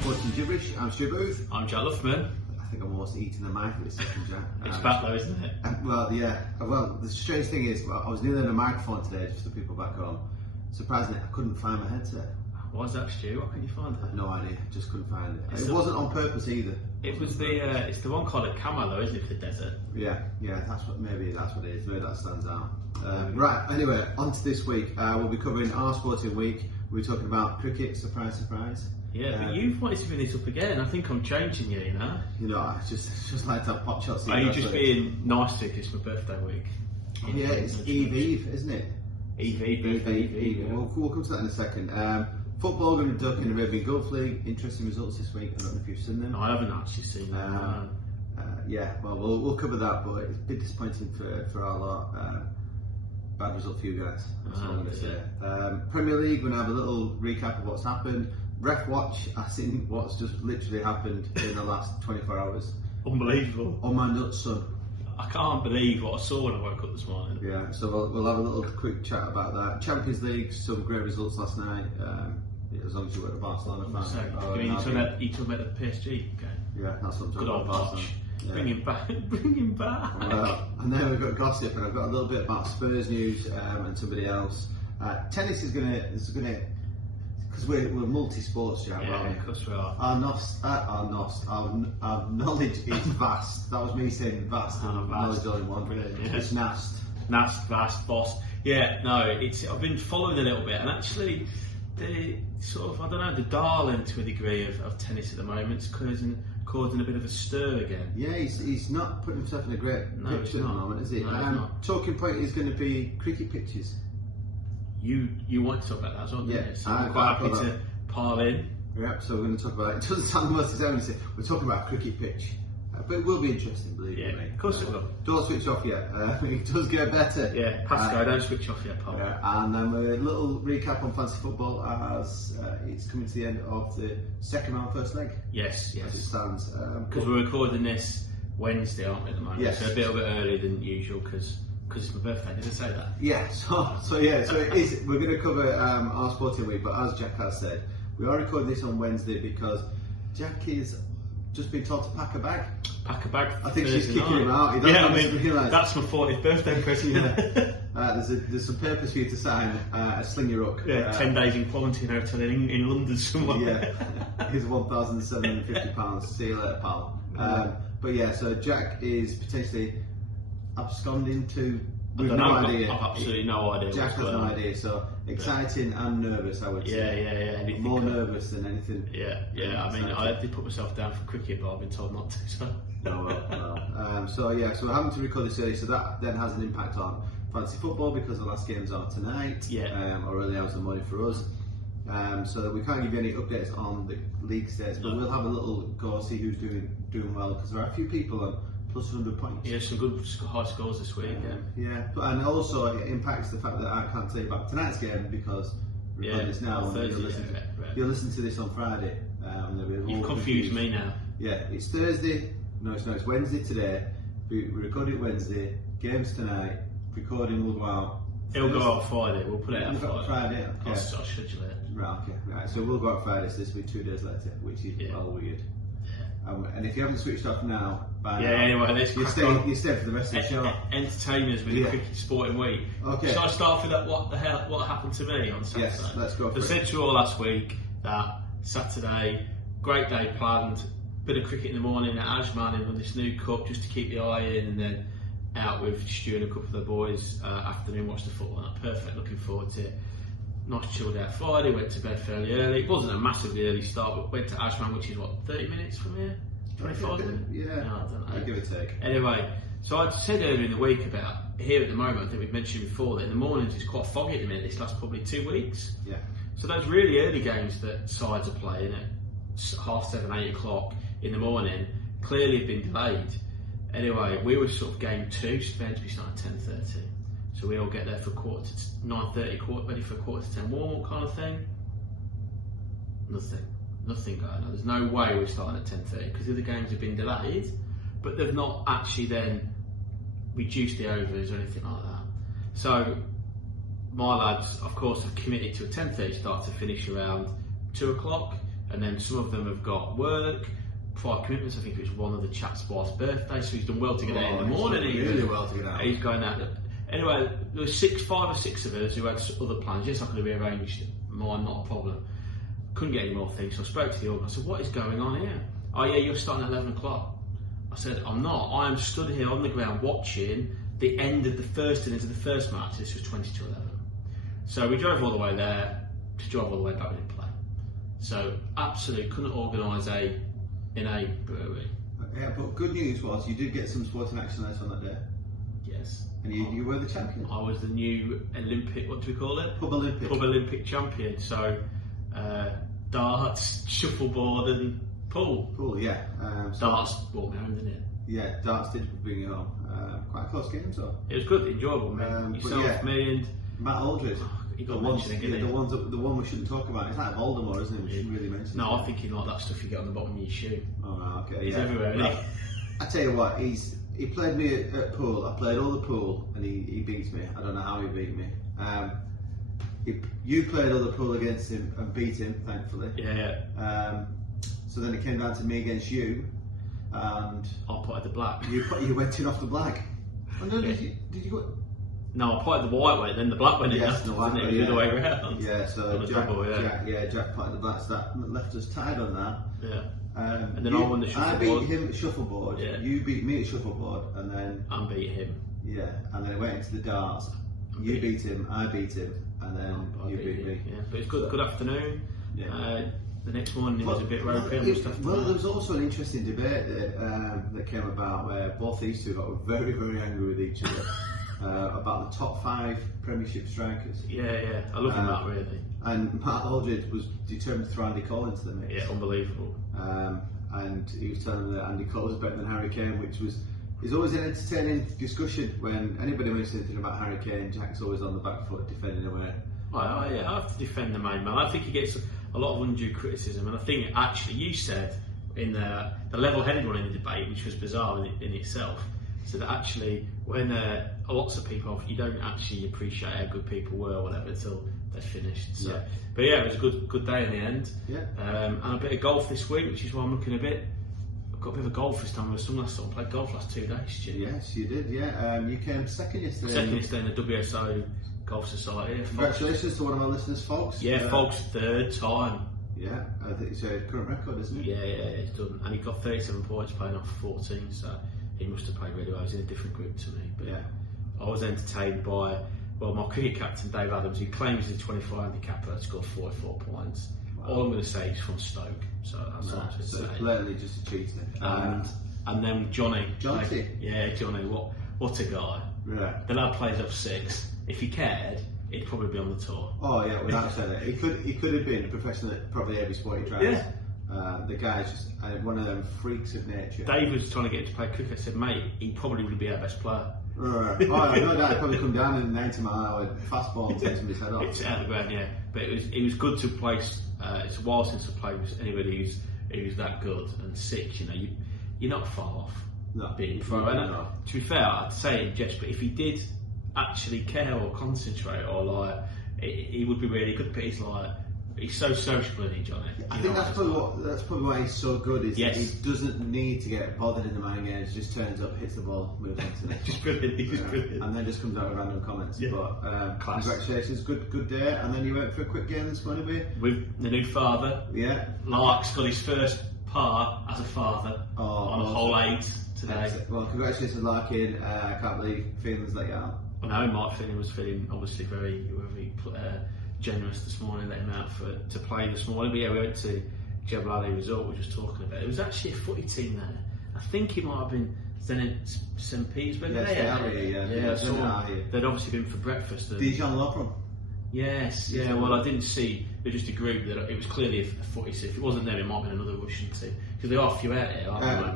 Sporting Jibberish. I'm Shibbooth. I'm Jack Luffman. I think I'm almost eating the mic with a second, Jack. It's back though, isn't it? Well, yeah. Well, the strange thing is, I was nearly on a microphone today, just for people back home. Surprisingly, I couldn't find my headset. Why is that, Stu? Why couldn't you find I have it? no idea. Just couldn't find it. It wasn't on purpose either. It was it's the one coloured camo though, isn't it, for the desert? Yeah. Maybe that's what it is. Maybe that stands out. Right. Anyway, on to this week. We'll be covering our sporting week. We're talking about cricket. Surprise, surprise. Yeah, but you've wanted to bring this up again. I think I'm changing you, you know. You know, I just like to have pot shots. Are you just being nice to because it's my birthday week? Oh, yeah, it's Eve, isn't it? Eve. We'll come to that in a second. Football going to duck in the Arabian Gulf League. Interesting results this week. I don't know if you've seen them. No, I haven't actually seen them. Yeah, well, we'll cover that, but it's a bit disappointing for our lot. Bad result for you guys. That's all I'm going to say. Premier League, we're going to have a little recap of what's happened. Ref watch, I've seen what's just literally happened in the last 24 hours. Unbelievable. On my nuts, son. I can't believe what I saw when I woke up this morning. Yeah, so we'll have a little quick chat about that. Champions League, some great results last night. As long as you were at Barcelona fan. You talking about the PSG game? Yeah, that's what I'm talking Good about. old Barcelona. Poch. Yeah. Bring him back. And then we've got gossip, and I've got a little bit about Spurs news and somebody else. Tennis is gonna because we're multi-sports, Jack. Yeah, of course we are. Our knowledge is vast. That was me saying vast, and knowledge only one. Brilliant, yeah. It's Nast, vast, boss. Yeah, no, I've been following a little bit, and actually, the sort of, I don't know, the darling to a degree of tennis at the moment is causing a bit of a stir again. Yeah, he's not putting himself in a great picture at the moment, is he? No, talking point is going to be cricket pitches. You want to talk about that as well, don't Yeah, you? So I'm quite happy to pile in. Yep, so we're going to talk about it. It doesn't sound the most exciting to say we're talking about a cricket pitch. But it will be interesting, believe me. Of course it will. Don't switch off yet. It does get better. Yeah, Pascal, don't switch off yet, Paul. And then a little recap on fantasy football as it's coming to the end of the second round, first leg. Yes. As it stands. Because we're recording this Wednesday, aren't we, at the moment? Yes. So a little bit earlier than usual because it's my birthday. Did I say that? Yeah. So it is. We're going to cover our sporting week, but as Jack has said, we are recording this on Wednesday because Jack is just been told to pack a bag. I think she's kicking him out. That's my 40th birthday present. There's some papers for you to sign. A sling your hook. 10 days in quarantine hotel in London somewhere. Yeah, here's £1,750. See you later, pal. But yeah, so Jack is potentially absconding to. We've no idea. I've absolutely no idea. Jack has no idea. So exciting and nervous, I would say. Yeah. More nervous than anything. Yeah. I mean, I did put myself down for cricket, but I've been told not to. So. No. So we're having to record this early, so that then has an impact on fantasy football because the last games are tonight. Or early hours of the morning for us. So that we can't give you any updates on the league states, but we'll have a little go see who's doing well because there are a few people on plus 100 points. Yeah, some good high scores this week. And also it impacts the fact that I can't tell you about tonight's game because we're recording this now. You'll listen to this on Friday. You've confused me now. Yeah, it's Thursday. No, it's Wednesday today. We record it Wednesday. Games tonight. Recording will go out. It'll go out Friday. We'll put it out Friday. Okay. I'll schedule it. Right. So we'll go out Friday. So this will be 2 days later, which is well weird. And if you haven't switched off now, anyway, let's you stay for the rest of the show. Entertainers with the cricket sporting week. Okay. Shall I start with what happened to me on Saturday? Yes, let's go for it. I said to you all last week that Saturday, great day planned, bit of cricket in the morning at Ajman in this new cup just to keep the eye in, and then out with Stu and a couple of the boys afternoon, watch the football. Perfect, looking forward to it. Nice chilled out Friday, went to bed fairly early. It wasn't a massively early start, but went to Ajman, which is 30 minutes from here? 25 minutes? Yeah, no, I don't know. Give or take. Anyway, so I said earlier in the week about here at the moment, I think we've mentioned before that in the mornings it's quite foggy at the minute, this last probably 2 weeks. Yeah. So those really early games that sides are playing at 7:30, 8 o'clock in the morning clearly have been delayed. Anyway, we were sort of game 2, meant to be starting at 10:30. So we all get there for 9:30, ready for 9:45 warm-up kind of thing. Nothing going on. There's no way we're starting at 10:30 because the other games have been delayed, but they've not actually then reduced the overs or anything like that. So my lads, of course, have committed to a 10:30 start to finish around 2 o'clock. and then some of them have got work, prior commitments. I think it was one of the chap's wife's birthday, so he's done well to get out in the morning. Really well to get out. He's going out. Anyway, there were 5 or 6 of us who had other plans. Yes, I could have rearranged mine, not a problem. Couldn't get any more things, so I spoke to the organiser. I said, what is going on here? Oh yeah, you're starting at 11 o'clock. I said, I'm not. I am stood here on the ground watching the end of the first innings of the first match. This was 20-11. So we drove all the way there, to drive all the way back, we didn't play. So absolutely couldn't organise in a brewery. Yeah, but good news was you did get some sporting action nights on that day. Yes. And you were the champion. I was the new Olympic, what do we call it? Pub Olympic champion. So darts, shuffleboard and pool. Pool, yeah. Darts brought me home, didn't it? Yeah, darts did bring you home. Quite a close game, so. It was good, enjoyable, man. Yourself, me and... Matt Aldred. You got mentioning it, the one we shouldn't talk about. It's like Voldemort, isn't it? We shouldn't really mention. No, I'm thinking like that stuff you get on the bottom of your shoe. Oh no, okay. He's everywhere, isn't he? I tell you what, he played me at pool. I played all the pool, and he beat me. I don't know how he beat me. You played all the pool against him and beat him, thankfully. Yeah. So then it came down to me against you, and I potted the black. You went in off the black. Oh no, did you go? No, I potted the white way, then the black went in. Yes, the white way, the other way around. Yeah, so Jack potted the black. So that left us tied on that. Yeah. And then I won the shuffleboard. I beat him at shuffleboard. Yeah. You beat me at shuffleboard, and then I beat him. Yeah, and then it went into the darts. You beat him, I beat him, and then you beat me. Yeah, but it's good afternoon. Yeah. The next morning it was a bit ropey. Well, there was also an interesting debate that came about where both these two got very, very angry with each other about the top 5 Premiership strikers. Yeah, I love that really. And Matt Aldred was determined to throw Andy Cole into the mix. Yeah, unbelievable. And he was telling them that Andy Cole was better than Harry Kane, which is always an entertaining discussion. When anybody mentions anything about Harry Kane, Jack's always on the back foot defending away. I have to defend the main man. I think he gets a lot of undue criticism, and I think actually you said in the level-headed one in the debate, which was bizarre in itself, so that actually when lots of people, you don't actually appreciate how good people were or whatever until they're finished. So, yeah. But yeah, it was a good day in the end. Yeah. And a bit of golf this week, which is why I'm looking I've got a bit of a golf this time. I played golf last 2 days. Jim. Yes, you did. Yeah. You came second yesterday. Second yesterday in the WSO Golf Society. Congratulations to one of our listeners, folks. Yeah, folks, 3rd time. Yeah, I think it's a current record, isn't it? Yeah, it's done. And he got 37 points playing off 14, so he must have played really well. He was in a different group to me. But yeah, I was entertained by, my cricket captain, Dave Adams, who claims he's a 24 handicapper, scored 44 points. Wow. All I'm going to say is from Stoke, so that's all I'm going to say. Clearly just a cheater. And then Johnny. Johnny? Yeah, Johnny, what a guy. Right. The lad plays off 6. If he cared, he'd probably be on the tour. Oh yeah, without saying it. He could have been a professional at probably every sport he tries. Yeah. The guy's just one of them freaks of nature. Dave was trying to get him to play cricket. I said, mate, he probably would be our best player. Right. Oh, no doubt he'd probably come down in 90 mile an hour fastball and take somebody's head off. It's out of the ground, yeah. But it was good to play. It's a while since I played with anybody who's that good and 6. You're not far off being pro. To be fair, I'd say it in jest, but if he did actually care or concentrate or he would be really good. But he's so sociable, isn't he, Johnny? I think that's probably why he's so good. Is that he doesn't need to get bothered in the mind games. Just turns up, hits the ball, moves on to the next. Just brilliant. He's brilliant. And then just comes out with random comments. Yeah. But congratulations, good day. And then you went for a quick game this morning with the new father. Yeah. Lark's got his first par as a father on a hole 8 today. Well, congratulations, Larkin. I can't believe feelings like that. I know Mark Finley was feeling obviously very generous this morning, let him out to play this morning. But yeah, we went to Jibberish Resort, we were just talking about it. There was actually a footy team there. I think it might have been St. Petersburg. Yes, they'd obviously been for breakfast. Dijon Loprum. Yes, yeah. Well, I didn't see. They're just a group that it was clearly a footy team. If it wasn't them, it might have been another Russian team because there are a few out here.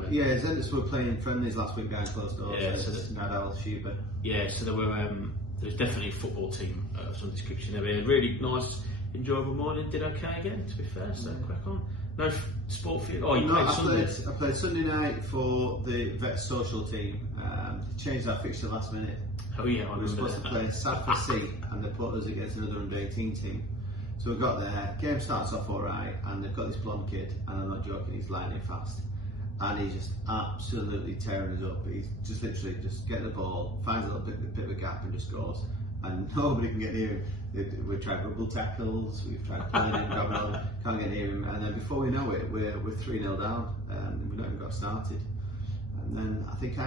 Yeah, Zenits were playing friendlies last week down close to us. Yeah, so Nadal, Shiba. Yeah, so there was definitely a football team of some description. They were a really nice, enjoyable morning. Did okay again, to be fair. So crack on. No sport for you. Oh, you played Sunday. I played Sunday night for the Vet Social team. Changed our fixture last minute. Oh yeah, I we were supposed to play Sadler C, and they put us against another under-18 team. So we got there, game starts off alright, and they've got this blonde kid, and I'm not joking, he's lightning fast. And he's just absolutely tearing us up. He's just literally just getting the ball, finds a little bit of a gap and just goes. And nobody can get near him. We've tried rubble tackles, we've tried pulling him, grabbing on, can't get near him. And then before we know it, we're 3-0 down, and we've not even got started. And then I think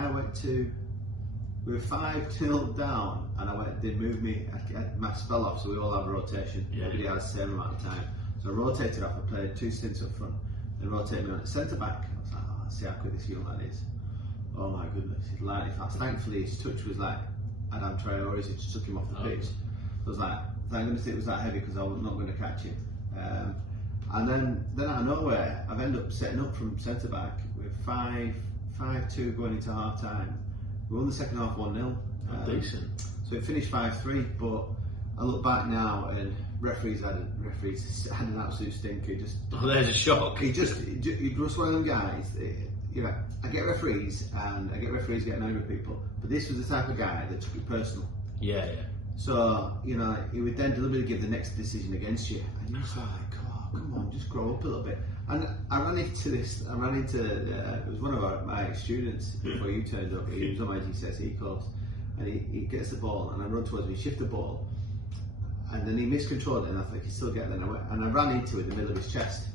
we were 5-0 down, and they moved me, my spell off, so we all have a rotation. Everybody has the same amount of time. So I rotated off, I played 2 stints up front, and rotated me on at centre back. I was like, oh, let's see how quick this young lad is. Oh my goodness, he's lightning fast. Thankfully his touch was like Adam Traore's, it just took him off the pitch. I was like, thank goodness it was that heavy because I was not going to catch him. And then out of nowhere, I've ended up setting up from centre back with 5-2 going into half time. We won the second half 1-0. Decent. So it finished 5-3, but I look back now and referees had an absolute stinker. There's a shock. He just one of them guys. I get referees and I get referees getting angry with people, but this was the type of guy that took it personal. Yeah. So he would then deliberately give the next decision against you, and you're just like, oh, come on, just grow up a little bit. And I ran into it was one of my students before you turned up. He was on my GCSE course, and he gets the ball, and I run towards him, he shift the ball, and then he miscontrolled it, and I think he's still getting there. And I ran into it in the middle of his chest,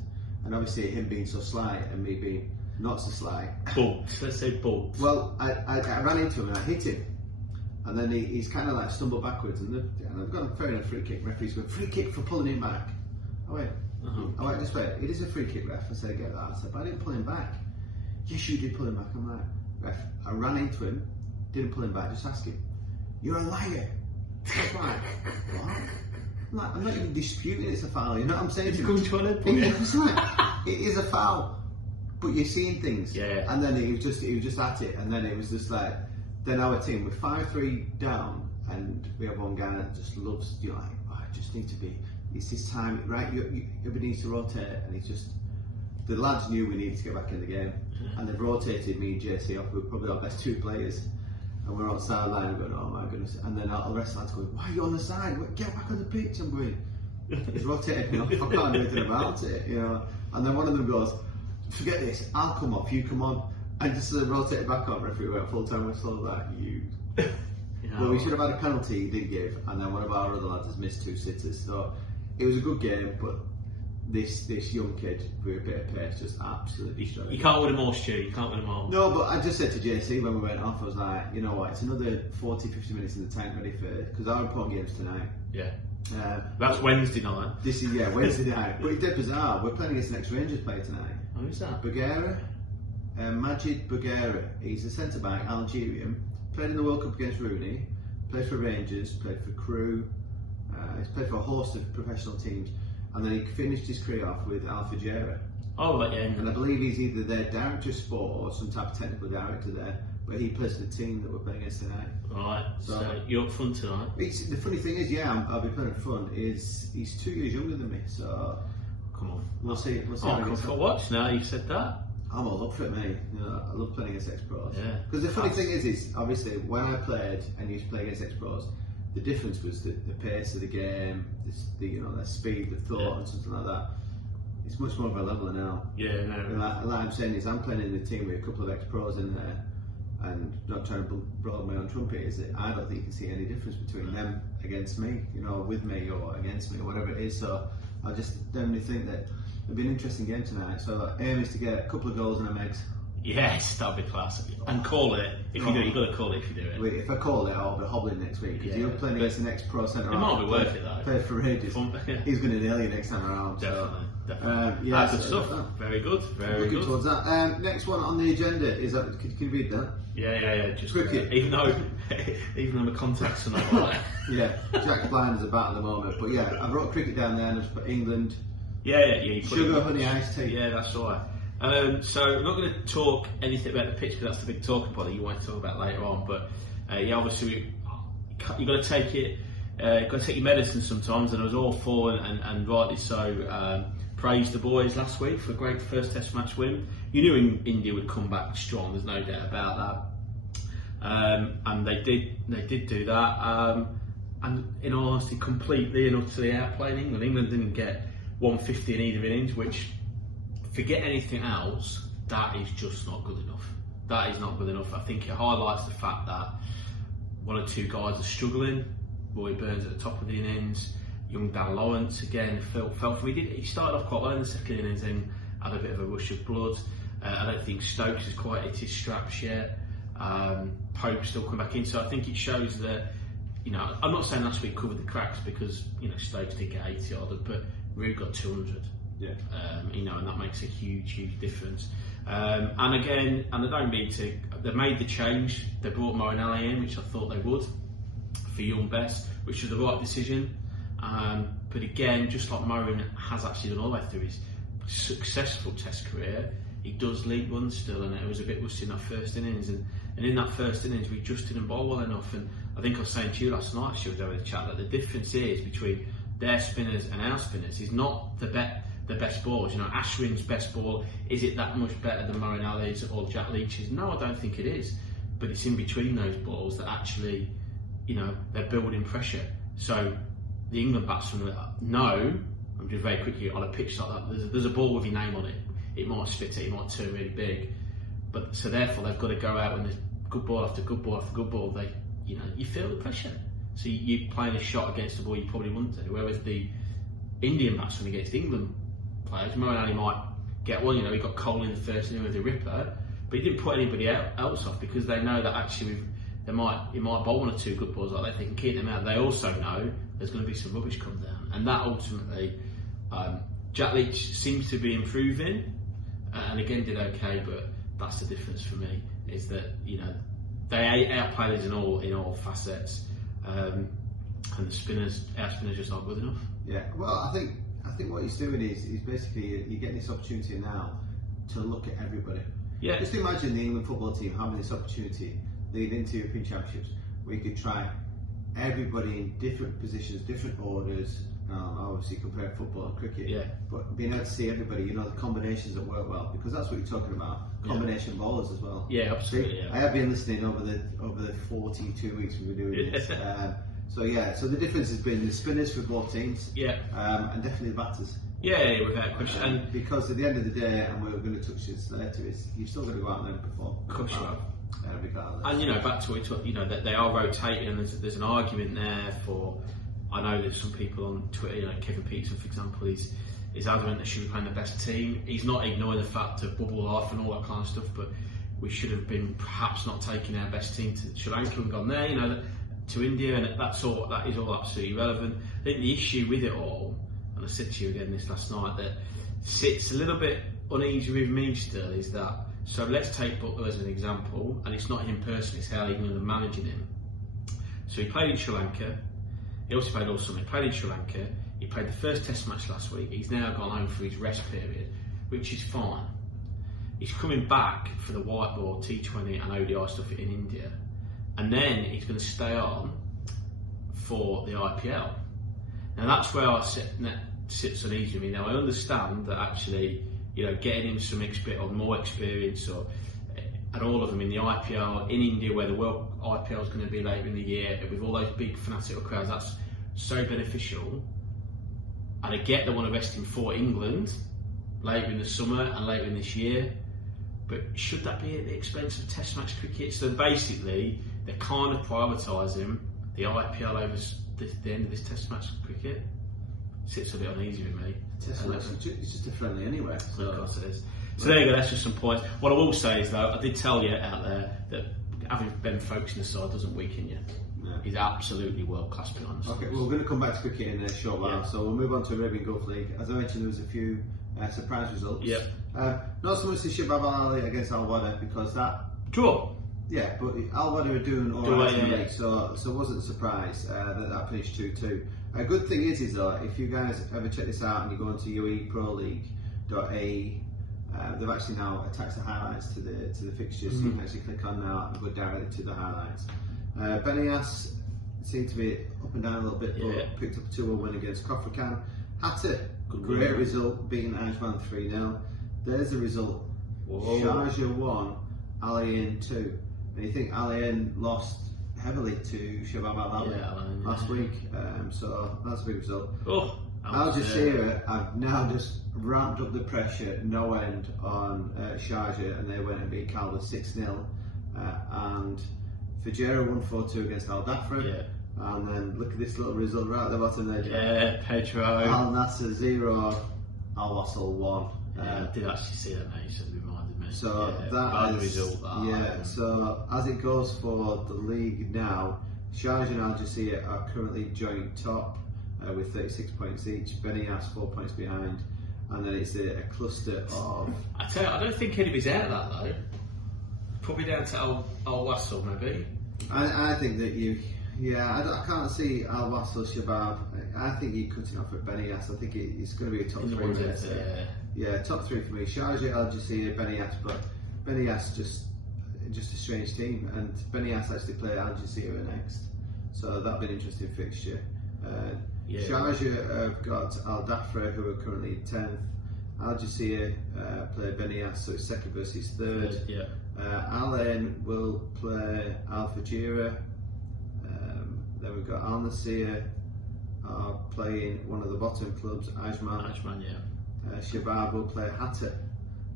and obviously him being so slight and me being not so slight. Bolts, let's say bolts. Well, I ran into him and I hit him, and then he's kind of like stumbled backwards, and I've gone fair enough, free kick. Referee's going, free kick for pulling him back. I went, just wait, it is a free kick, ref. I said, I get that. I said, but I didn't pull him back. Yes, you did pull him back. I'm like, ref, I ran into him, didn't pull him back, just ask him, you're a liar. I'm like, what? I'm not even disputing it's a foul, you know what I'm saying? It's like, it is a foul, but you're seeing things. Yeah. And then he was just at it, and then it was just like, then our team, we're 5-3 down, and we have one guy that just loves, you're like, oh, I just need to be, it's his time, right? Everybody needs to rotate, and he's just, the lads knew we needed to get back in the game, and they've rotated me and JC off. We're probably our best 2 players, and we're on the sideline, we're going, oh my goodness, and then the rest of the lads going, why are you on the side? Get back on the pitch. I'm going, he's rotated me off, I can't do anything about it, you know. And then one of them goes, forget this, I'll come off, you come on, and just rotate it back on. Referee went full time whistle, like, you. Well, we should have had a penalty, he didn't give, and then one of our other lads has missed 2 sitters, so it was a good game, but this young kid with a bit of pace just absolutely struggling. You can't win them all, Stu, you can't win them all. No, but I just said to JC when we went off, I was like, you know what, it's another 40-50 minutes in the tank ready for, because our important game's tonight. Yeah. That's Wednesday night. This is, Wednesday night. But it's dead bizarre, we're playing against the next Rangers player tonight. Oh, who's that? Bagheera, Majid Bagheera. He's a centre back, Algerian. Played in the World Cup against Rooney. Played for Rangers. Played for Crewe. He's played for a host of professional teams, and then he finished his career off with Al Fajera. Oh, yeah. And I believe he's either their director of sport or some type of technical director there. But he plays for the team that we're playing against tonight. Right. So you're up front tonight. The funny thing is, I'll be playing up front. Is he's 2 years younger than me, so come on, we'll see. Come for watch now. You said that. I'm all up for it, mate. You know, I love playing against ex-pros. Yeah. Because the funny thing is obviously when I played and used to play against ex-pros, the difference was the pace of the game, the speed, the thought, and something like that. It's much more of a level now. Yeah, no. And like I'm saying is, I'm playing in the team with a couple of ex-pros in there, and not trying to blow my own trumpet. Is that I don't think you can see any difference between them against me, with me or against me or whatever it is. So I just definitely think that it'll be an interesting game tonight. So the aim is to get a couple of goals and a mix. Yes, that'll be class. And call it if you do it. You've got to call it if you do it. Wait, if I call it, I'll be hobbling next week because you're playing against the next pro centre. It might be worth it though. Play for Rangers. He's going to nail you next time around. Definitely. Good stuff. Very good. Very good. Towards that. Next one on the agenda is that. Can you read that? Yeah. Just cricket. Even though the contacts are not right. Yeah, Jack's blind as a bat at the moment, but yeah, I wrote cricket down there and I just put England. Yeah. You put sugar, honey, iced tea. Yeah, that's all right. So I'm not going to talk anything about the pitch because that's the big talking point that you want to talk about later on. But obviously you've got to take it. You've got to take your medicine sometimes, and I was all for and rightly so. Praised the boys last week for a great first Test match win. You knew India would come back strong. There's no doubt about that. And they did do that. and in all honesty, completely and utterly outplayed England. England didn't get 150 in either innings, which, forget anything else, that is just not good enough. That is not good enough. I think it highlights the fact that one or two guys are struggling. Roy Burns at the top of the innings, young Dan Lawrence again fell for me. He started off quite well in the second innings and had a bit of a rush of blood. I don't think Stokes has quite hit his straps yet. Pope's still come back in, so I think it shows that, I'm not saying last week covered the cracks because, Stokes did get 80 odd, but Root got 200. Yeah. And that makes a huge difference. And I don't mean to, they made the change. They brought Morinelli in, which I thought they would, for young Best, which was the right decision. But again, just like Morin has actually done all the way through his successful Test career, he does league runs still, and it was a bit rusty in that first innings. And in that first innings, we just didn't bowl well enough. And I think I was saying to you last night, she was over the chat, that the difference is between their spinners and our spinners is not the best balls. Ashwin's best ball, is it that much better than Morinelli's or Jack Leach's? No, I don't think it is. But it's in between those balls that actually, they're building pressure. So the England batsmen know, I'm just very quickly, on a pitch like that, there's a ball with your name on it. It might spit it, it might turn really big. But so therefore they've got to go out when there's good ball after good ball after good ball. You feel the pressure. So you're playing a shot against the ball you probably wouldn't do. Whereas the Indian batsman against England players, Morinelli might get one. He got Cole in the first inning with the ripper, but he didn't put anybody else off because they know that actually he might bowl one or two good balls like that. They can keep them out. They also know there's going to be some rubbish come down, and that ultimately, Jack Leach seems to be improving, and again did okay. But that's the difference for me, is that they outplayed us in all facets, and our spinners just aren't good enough. Yeah, well, I think what he's doing is basically you're getting this opportunity now to look at everybody. Yeah. Just imagine the England football team having this opportunity leading into European Championships, where you could try everybody in different positions, different orders. Obviously, compare football and cricket. Yeah. But being able to see everybody, the combinations that work well, because that's what you're talking about. Combination bowlers as well. Yeah, absolutely. Yeah. I have been listening over the 42 weeks we've been doing this. So the difference has been the spinners for both teams. Yeah. And definitely the batters. Yeah, without question. Because at the end of the day, and we're going to touch this later, is you've still got to go out there and perform. Of course you have. And back to what we talked, that they are rotating, and there's an argument there for. I know that some people on Twitter, Kevin Peterson, for example, is adamant they should be playing the best team. He's not ignoring the fact of bubble life and all that kind of stuff, but we should have been perhaps not taking our best team to Sri Lanka and gone there, to India, and that is all absolutely irrelevant. I think the issue with it all, and I said to you again this last night, that sits a little bit uneasy with me still, is that, so let's take Butler as an example, and it's not him personally, it's how England are managing him. So he played in Sri Lanka, he also played all summer, he played in Sri Lanka, he played the first test match last week, he's now gone home for his rest period, which is fine. He's coming back for the white ball, T20 and ODI stuff in India, and then he's going to stay on for the IPL. Now that's where that sits uneasy with me. Now I understand that actually, getting him some more experience, and all of them in the IPL in India, where the World IPL is going to be later in the year, with all those big fanatical crowds, that's so beneficial. And I get they want to rest him for England later in the summer and later in this year, but should that be at the expense of Test match cricket? So basically, they're kind of prioritising the IPL over the end of this Test match cricket. Sits a bit uneasy with me. Test match, it's just a friendly anyway. So, of course it is. So there you go, that's just some points. What I will say is though, I did tell you out there that having Ben Folkes in the side doesn't weaken you. No. He's absolutely world class behind us. Okay, well, we're going to come back to cricket in a short while, so we'll move on to Arabian Gulf League. As I mentioned, there was a few surprise results. Yeah. Not so much the Shabab Ali against Al Wada, because that draw. Yeah, but Al Wada are doing all right in the league, so it wasn't a surprise that finished 2-2. A good thing is though, if you guys ever check this out and you go onto UAEProleague.ae, they've actually now attached the highlights to the fixtures. So you can actually click on now and go directly to the highlights. Benias seemed to be up and down a little bit, but picked up a 2-1 win against Kofrakan. Hatta, great result, beating Ajman 3-0. There's the result. Sharjah 1, Al Ain 2. And you think Al Ain lost heavily to Shabab Al-Ahly last week, so that's a big result. Oh, Al Jazeera have now just ramped up the pressure no end on Sharjah, and they went and beat Calder 6-0, and Fujairah won 4-2 against Al Dhafra. Yeah. And then look at this little result right at the bottom there. Yeah, Pedro. Al Nassr 0, Al Wasl 1. I did actually see that, mate. You said it reminded me. So yeah, that is result. So as it goes for the league now, Sharjah and Al Jazeera are currently joint top with 36 points each. Benias 4 points behind, and then it's a cluster of. I tell you, I don't think anybody's out of that though. Probably down to Al Wasl maybe. I think that I can't see Al Wasl Shabab. I think you're cutting off at Benias. I think it's going to be a top three. Yeah, top three for me. Sharjah, Al Jazeera, Benias, but Benias just a strange team, and Benias actually play Al Jazeera next, so that'll be an interesting fixture. Sharjah have got Al Dhafra, who are currently 10th. Al Jazeera play Benias, so it's second versus third. Al Ain will play Al Fujairah. Then we've got Al Nassr playing one of the bottom clubs, Ajman. Shabab will play Hatta,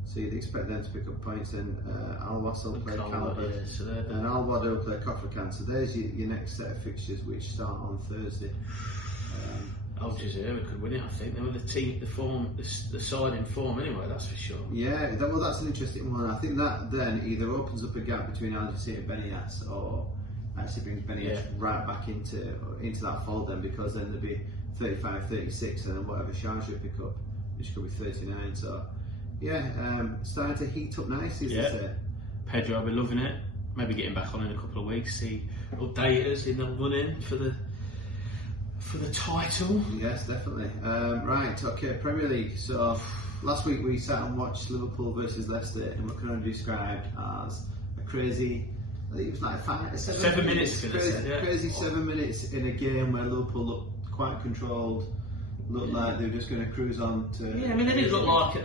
so you'd expect them to pick up points. And Al Wasl play Calder, and Al Wada will play Kofrakan. So there's your next set of fixtures, which start on Thursday. Al Jazeera could win it. I think they were the team, the side in form anyway. That's for sure. Yeah, that's an interesting one. I think that then either opens up a gap between Al Jazeera and Benias, or actually brings Benias right back into that fold then, because then there'd be 35, 36, and then whatever Sharjah pick up, which could be 39. So starting to heat up nicely, as they say. Pedro, I'll be loving it. Maybe getting back on in a couple of weeks, see update us in the run-in for the title. Yes, definitely. Right, okay, Premier League. So last week we sat and watched Liverpool versus Leicester in what can only be described as a crazy, I think it was like 7 minutes. Crazy 7 minutes in a game where Liverpool looked quite controlled, looked like they were just going to cruise on to. Yeah, I mean, they didn't look like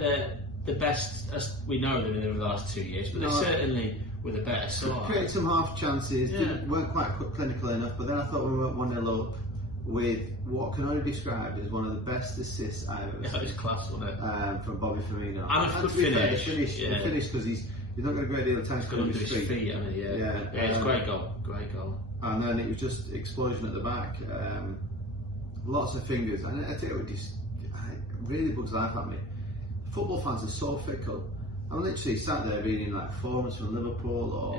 the best as we know them in the last 2 years, but they certainly were the better side. Created some half chances, weren't quite clinical enough, but then I thought we were 1-0 up with what can only be described as one of the best assists I've ever seen. It was class, wasn't it? From Bobby Firmino. And a good finish. He finished because he's not got a great deal of time to under his feet. It's a great goal. And then it was just explosion at the back. Lots of fingers, and I think it really bugs life at me. Football fans are so fickle. I'm literally sat there reading like forums from Liverpool or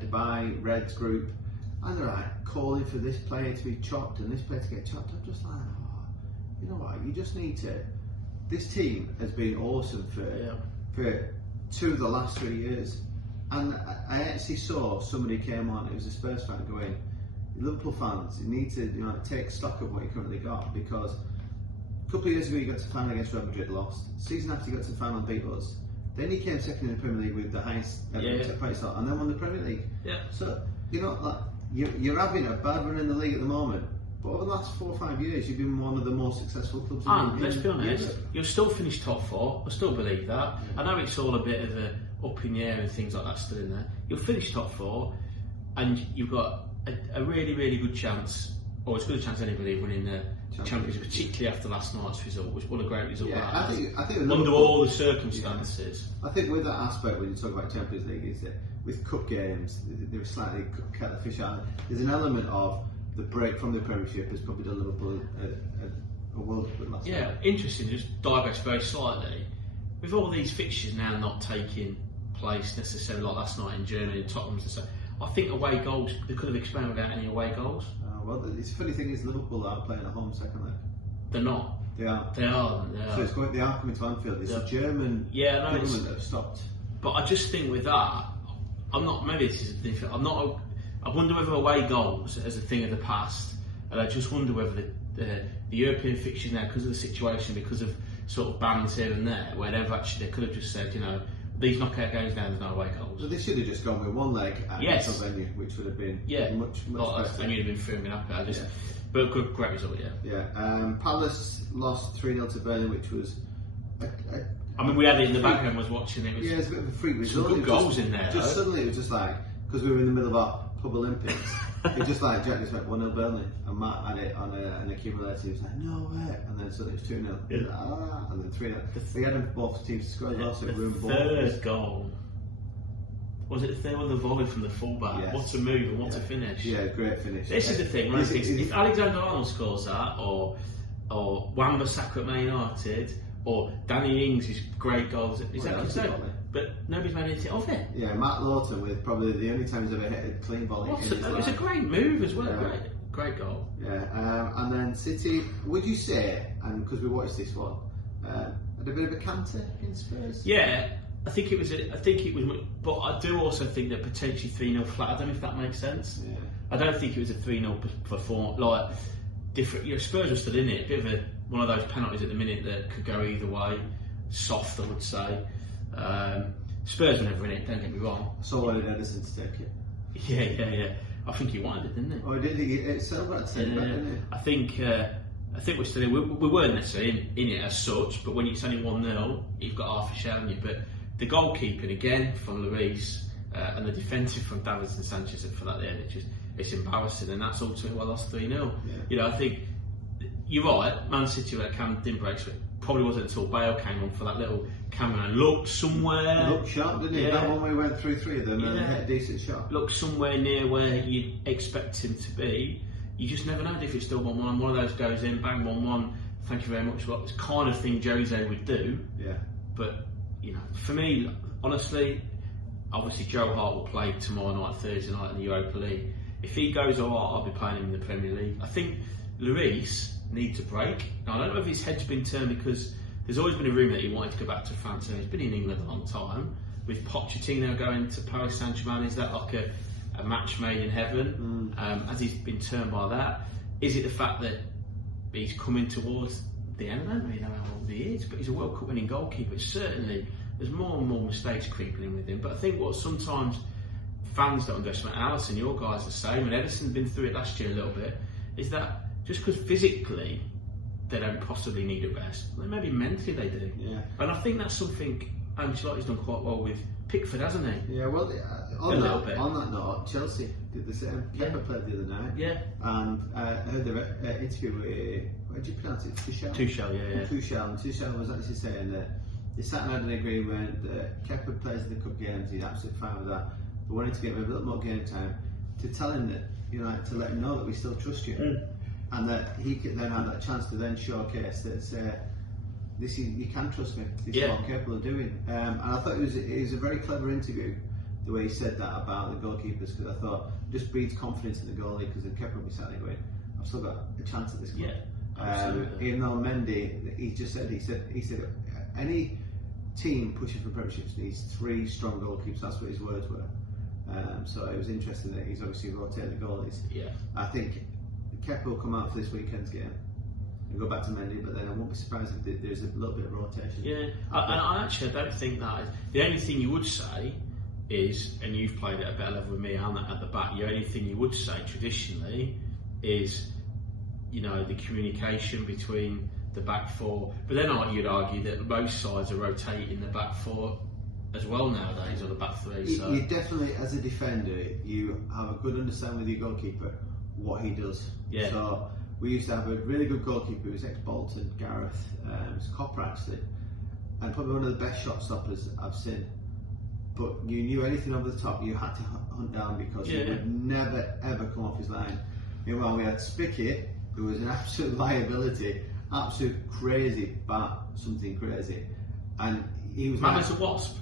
Dubai Reds group, and they're like calling for this player to be chopped and this player to get chopped. I'm just like, you know what? You just need to. This team has been awesome for 2 of the last 3 years, and I actually saw somebody came on. It was a Spurs fan going, Liverpool fans, you need to take stock of what you currently got, because a couple of years ago you got to final against Real Madrid, lost. Season after you got to final, beat us. Then you came second in the Premier League with the highest points, and then won the Premier League. So you're having a bad run in the league at the moment, but over the last 4 or 5 years you've been one of the most successful clubs in the league. Let's be honest, you'll still finish top 4. I still believe that. I know it's all a bit of a up in the air and things like that still in there. You'll finish top 4, and you've got a really, really good chance, or as good a chance as anybody, winning the Champions League, particularly after last night's result, which was a great result. I think under all the circumstances. I think with that aspect, when you talk about Champions League, is that with cup games, they were slightly cut the fish out. There's an element of the break from the Premiership has probably done Liverpool a world of good last night. Interesting. Just digress very slightly. With all these fixtures now not taking place necessarily, like last night in Germany and Tottenham's and stuff, I think away goals, they could have expanded without any away goals. Well, the funny thing is Liverpool are playing at home second leg. They're not. They are. They are. So they are coming to Anfield. It's the German government that have stopped. But I just think with that, I'm not. Maybe this is different. I'm not. I wonder whether away goals as a thing of the past, and I just wonder whether the European fixtures now, because of the situation, because of sort of bans here and there, where they could have just said, these knockout games now, there's no away goals. Well, they should have just gone with one leg at a venue, which would have been much better. And you'd have been filming up. But great result, Palace lost 3-0 to Burnley, which was. We had it in the background, was watching it. It was a bit of a freak result. Some good goals in there. Suddenly, it was just like, because we were in the middle of our Pub Olympics. It's just like Jack just went 1-0 Burnley, and Matt had it on an accumulator. He was like, no way, and then suddenly it was 2-0, Yeah. and then 3-0. He had them both teams to score as well, so it ruined both. Third goal. Was it the third one, the volley from the fullback? Yes. What a move and what a finish. Yeah, great finish. This is the thing, when I think, if Alexander Arnold scores that, or Wan-Bissaka at Man United, or Danny Ings' great goals, exactly so. But nobody's made anything of it. Yeah, Matt Lawton with probably the only time he's ever hit a clean volley. It was a great move as well, great goal. Yeah, and then City, would you say, and because we watched this one, had a bit of a canter in Spurs? Yeah. I think it was, but I do also think that potentially 3-0 flat. I don't know if that makes sense. Yeah. I don't think it was a 3-0 performance. Like different, Spurs are still in it. A bit of one of those penalties at the minute that could go either way. Soft, I would say. Spurs were never in it. Don't get me wrong. So wanted Edison to take it. Yeah. I think he wanted it, didn't he? Oh, did he? It's so bad to take back, didn't he? I think we're still in. We weren't necessarily in it as such, but when it's only 1-0, you've got half a shell on you. But the goalkeeping again from Lloris and the defensive from Davinson Sanchez for that there, it's embarrassing, and that's ultimately why I lost 3-0. Yeah. I think you're right. Man City were didn't break, so it probably wasn't until Bale came on for that little camera and looked somewhere. Looked sharp, didn't he? Yeah. That one we went through 3 of them and hit a decent shot. Looked somewhere near where you'd expect him to be. You just never know if it's still 1-1. One of those goes in, bang, 1-1. Thank you very much. What this kind of thing Jose would do. Yeah. But for me, honestly, obviously Joe Hart will play tomorrow night, Thursday night in the Europa League. If he goes all right, I'll be playing him in the Premier League. I think Lloris needs a break. Now, I don't know if his head's been turned because there's always been a rumour that he wanted to go back to France, and he's been in England a long time. With Pochettino going to Paris Saint-Germain, is that like a match made in heaven? Has he been turned by that? Is it the fact that he's coming towards the end? I don't really know how old he is, but he's a World Cup winning goalkeeper. Certainly, there's more and more mistakes creeping in with him. But I think what sometimes fans don't understand, and Alison, your guys are the same, and Edison's been through it last year a little bit, is that just because physically they don't possibly need a rest, maybe mentally they do. Yeah. And I think that's something Ancelotti's done quite well with Pickford, hasn't he? Yeah, well, on that note, Chelsea did the same. Kepa played the other night. Yeah. And I heard the interview with, how do you pronounce it? Tuchel? Tuchel, yeah. Tuchel. And Tuchel was actually saying that they sat and had an agreement that Kepa plays in the cup games, he's absolutely fine with that. But wanted to give him a little more game time to tell him that, to let him know that we still trust you. And that he could then have that chance to then showcase that, say, you can trust me, this is what I'm capable of doing. And I thought it was a very clever interview, the way he said that about the goalkeepers, because I thought it just breeds confidence in the goalie, because the keeper will be sat there going, I've still got a chance at this club. Even though Mendy, he said any team pushing for premierships needs 3 strong goalkeepers. That's what his words were. So it was interesting that he's obviously rotating the goalies. Yeah. I think Kepa will come out for this weekend's game and go back to Mendy, but then I won't be surprised if there's a little bit of rotation. Yeah, and I don't think that is. The only thing you would say is, and you've played at a better level with me and at the back, the only thing you would say traditionally is, the communication between the back 4. But then you'd argue that both sides are rotating the back 4 as well nowadays, or the back 3. So you definitely, as a defender, you have a good understanding with your goalkeeper what he does. Yeah. So we used to have a really good goalkeeper who was ex-Bolton, Gareth, was Copper actually, and probably one of the best shot stoppers I've seen. But you knew anything over the top, you had to hunt down, because he would never ever come off his line. Meanwhile, we had Spickett, who was an absolute liability, absolute crazy, but something crazy, and he was mad as a wasp.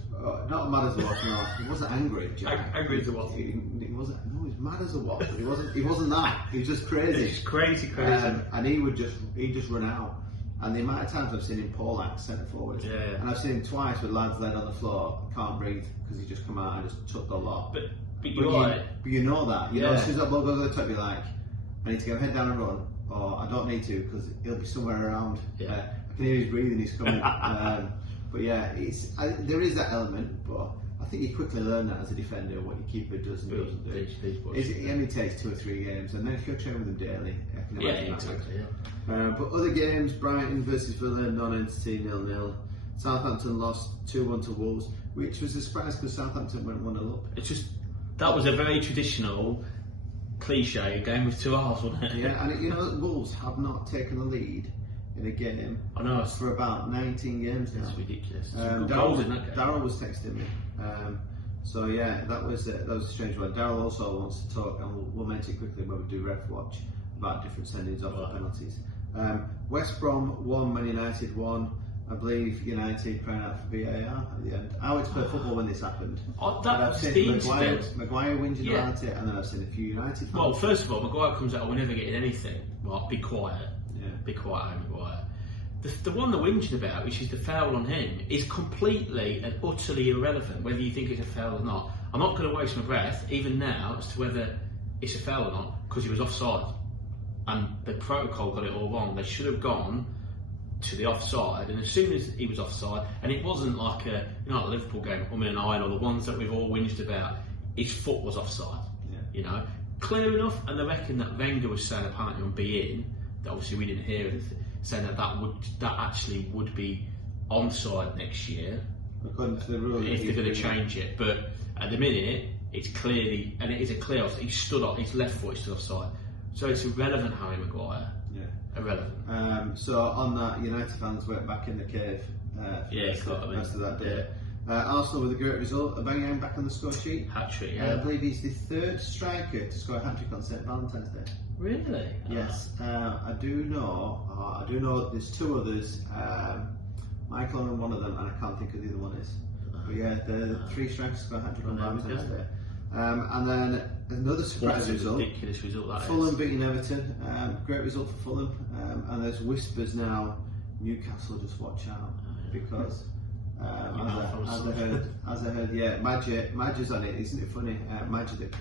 Not mad as a wasp, no. He wasn't angry, Jack. Angry as a wasp. He wasn't. No, he was mad as a wasp. He wasn't that. He was just crazy. It's crazy. And he'd just run out. And the amount of times I've seen him Pollack centre forward, and I've seen him twice with lads laid on the floor, can't breathe because he just come out and just took the lot. But you know that. As soon as that ball goes over the top, you're like, I need to get my head down and run, or I don't need to because he'll be somewhere around. Yeah. I can hear his breathing. He's coming. But yeah, there is that element, but I think you quickly learn that as a defender, what your keeper does and doesn't do. It only takes 2 or 3 games, and then if you're training with them daily, I can imagine that. Exactly. But other games, Brighton versus Villa, non-entity 0-0. Southampton lost 2-1 to Wolves, which was a surprise because Southampton went 1-0 up. It's just That was a very traditional cliche, a game with two halves, wasn't it? Yeah, and Wolves have not taken the lead in a game for about 19 games now. It's ridiculous. Darryl was texting me. So yeah, that was a strange one. Darryl also wants to talk, and we'll mention quickly when we do Ref Watch, about different sendings of the penalties. West Brom 1, Man United 1. I believe United crying out for VAR at the end. I went to play football when this happened. That the incident. Maguire whinging about it, and then I've seen a few United fans. Well, first of all, Maguire comes out, we're never getting anything. Well, be quiet. Yeah. Be quiet, Maguire. The one they're whinging about, which is the foul on him, is completely and utterly irrelevant, whether you think it's a foul or not. I'm not going to waste my breath, even now, as to whether it's a foul or not, because he was offside. And the protocol got it all wrong. They should have gone to the offside, and as soon as he was offside, and it wasn't like a Liverpool game, and Iron, or the ones that we've all whinged about, his foot was offside. Yeah. Clear enough. And they reckon that Wenger was saying apparently on beIN, that obviously we didn't hear anything, saying that actually would be onside next year, according to the rule, if they're going to change it. But at the minute, it's clearly, and it is a clear offside. He stood up, his left foot is still offside, so it's irrelevant, Harry Maguire. Irrelevant. So on that, United fans went back in the cave for the rest of that day. Arsenal with a great result. Aubameyang back on the score sheet. Hat-trick, I believe he's the third striker to score a hat-trick on St Valentine's Day. Really? Yes. I do know there's two others. Michael and one of them, and I can't think of the other one is. But yeah, the three strikers score a hat-trick on Valentine's Day. And then another surprise result. Ridiculous result that Fulham beating Everton. Great result for Fulham. And there's whispers now, Newcastle just watch out, because as I heard, yeah, Madge's on it. Isn't it funny? Madge, that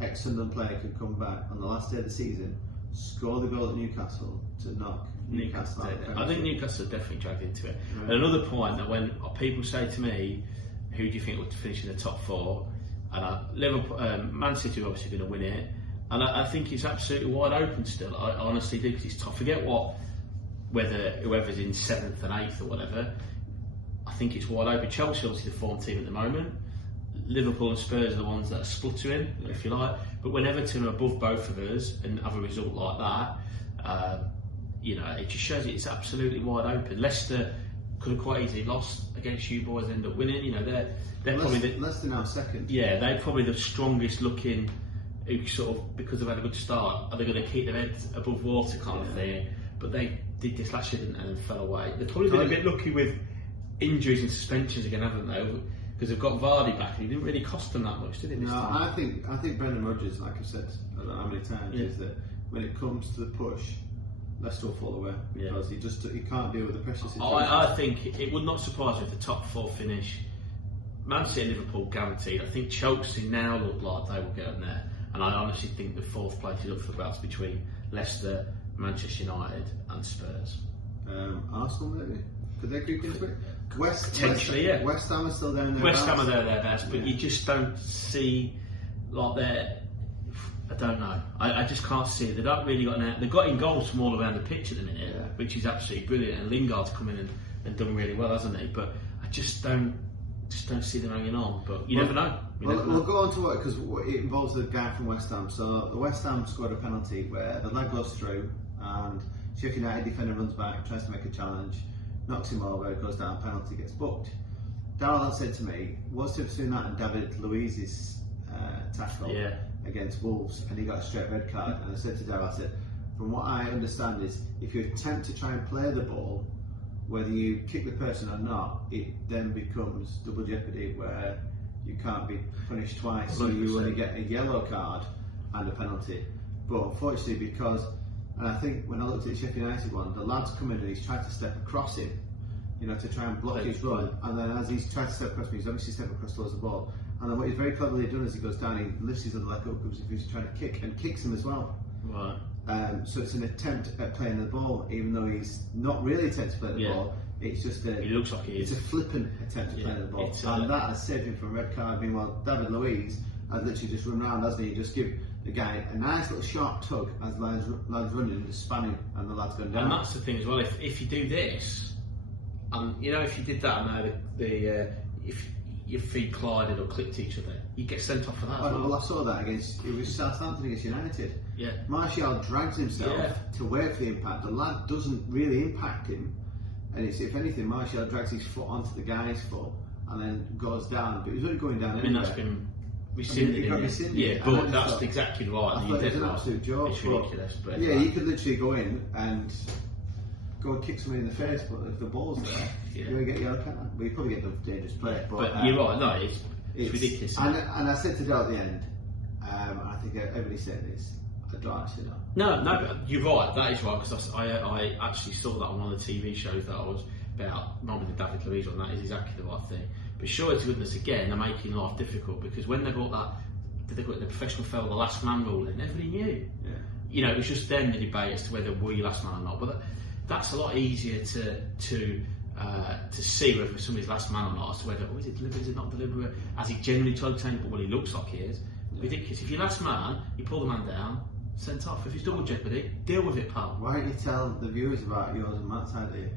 ex-Sunderland player, could come back on the last day of the season, score the goal at Newcastle to knock Newcastle out. I think Newcastle are definitely dragged into it. Right. And another point, that when people say to me, who do you think would finish in the top four? And Liverpool, Man City are obviously going to win it, and I think it's absolutely wide open still. I honestly do, because it's tough. Forget whether whoever's in 7th and 8th or whatever. I think it's wide open. Chelsea obviously the form team at the moment. Liverpool and Spurs are the ones that are spluttering, if you like. But when Everton are above both of us and have a result like that, it just shows it's absolutely wide open. Leicester could have quite easily lost against you boys and end up winning. They're probably Leicester now second. Yeah, they're probably the strongest looking, who sort of, because they've had a good start, are they going to keep their heads above water kind of thing? But they did this last year, didn't they, and fell away. They've probably been a bit lucky with injuries and suspensions again, haven't they? Because they've got Vardy back, and he didn't really cost them that much, did it? No, I think Brendan Rodgers, like I said, I don't know how many times, is that when it comes to the push, Leicester will fall away, because he can't deal with the pressure situation. I think it would not surprise me if the top four finish. Man City and Liverpool guaranteed. I think Chelsea now look like they will get in there, and I honestly think the fourth place is up for grabs between Leicester, Manchester United and Spurs. Arsenal maybe? Could they creep into it? Potentially, yeah. West Ham are still down there. West Ham are there, their best, but you just don't see like they're. I don't know. I just can't see it. They've not really got an. They've got in goals from all around the pitch at the minute, which is absolutely brilliant. And Lingard's come in and done really well, hasn't he? But I just don't see them hanging on. But you never know. We'll go on to it, because it involves the guy from West Ham. So the West Ham scored a penalty where the lad goes through, and Sheffield United defender runs back, tries to make a challenge, knocks him over, goes down, penalty, gets booked. Darryl said to me, what's the difference between that and David Luiz's tackle against Wolves? And he got a straight red card. And I said to Darryl, I said, from what I understand is, if you attempt to try and play the ball, whether you kick the person or not, it then becomes double jeopardy, where you can't be punished twice, 100%. So you only get a yellow card and a penalty. But unfortunately, because, and I think when I looked at the Sheffield United one, the lad's come in and he's tried to step across him, to try and block his run, and then as he's tried to step across me, he's obviously stepped across towards the ball, and then what he's very cleverly done as he goes down, he lifts his other leg up as if he's trying to kick, and kicks him as well. Right. So it's an attempt at playing the ball, even though he's not really attempting to play the ball. It's just he looks like he is. It's a flippant attempt to play the ball, and that has saved him from a red card. Meanwhile, David Luiz has literally just run around, hasn't he? Just give the guy a nice little sharp tug as the lad's running and just spanning, and the lad's going down. And that's the thing as well. If you do this, if you did that, and if your feet collided or clipped each other, you get sent off for that. Well, I saw that it was Southampton against United. Yeah. Martial drags himself to wait for the impact. The lad doesn't really impact him, and if anything, Martial drags his foot onto the guy's foot and then goes down. But he was only going down. I mean, that's been rescinded. Yeah, but that's exactly right. I thought it was an absolute joke. It's ridiculous. But yeah, you could literally go in and go and kick somebody in the face, but if the ball's there, you're going to get yellow card. Well, you probably get the dangerous play. But you're right, no, it's ridiculous. And I said to Dale at the end, I think everybody said this, I don't actually know. No, you're right, that is right, because I actually saw that on one of the TV shows that I was about, not with David Luiz on, that is exactly the right thing. But sure, to goodness, again, they're making life difficult, because when they got the professional foul, the last man rule in, everybody knew. Yeah. You know, it was just then the debate as to whether were you last man or not. But that's a lot easier to see whether somebody's last man or not, as to whether, is it deliberate, is it not deliberate, has he genuinely tried to turn it, but well, he looks like he is. Ridiculous. If you're last man, you pull the man down, sent off. If it's double jeopardy, deal with it, pal. Why don't you tell the viewers about yours and Matt's idea?